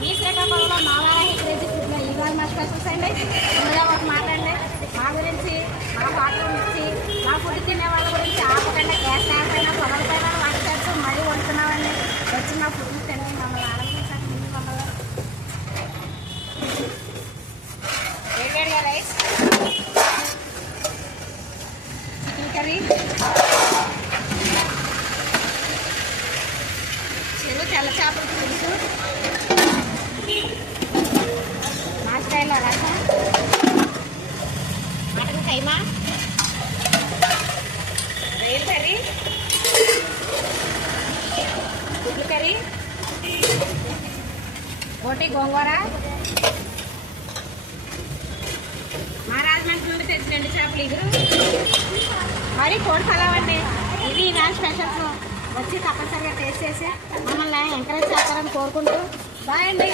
మీ శ్రీకాకుళంలో మా వారాహి క్రేజీ ఫుడ్లో ఇవాళ మా స్పెషల్స్ అండి. ముందుగా ఒక మాట అండి, మా గురించి, మా హోటల్ గురించి, మా ఫుడ్ తినే వాళ్ళ గురించి ఆపకుండా గ్యాస్ లేకపోయినా పొగల పైన వంట చేస్తూ మళ్ళీ వండుతున్నామండి. వచ్చి మా ఫుడ్ తిని మమ్మల్ని ఆనందించాలి. మమ్మల్ని వేడివేడిగా రైస్, చికెన్ కర్రీ, తెల్ల చేపల పులుసు, మా స్టైల్లో రసం, మటన్ కైమా, రొయ్యల కర్రీ, గుడ్లు కర్రీ, బోటి గోంగూర, మా రాజమండ్రి నుండి తెచ్చిన 2 చేపలు ఇగురు, మరి కోడి పలావ్ అండి. ఇవి నా స్పెషల్స్. వచ్చి తప్పనిసరిగా టేస్ట్ చేసి మమ్మల్ని ఎంకరేజ్ చేస్తారని కోరుకుంటూ బాయ్ అండి.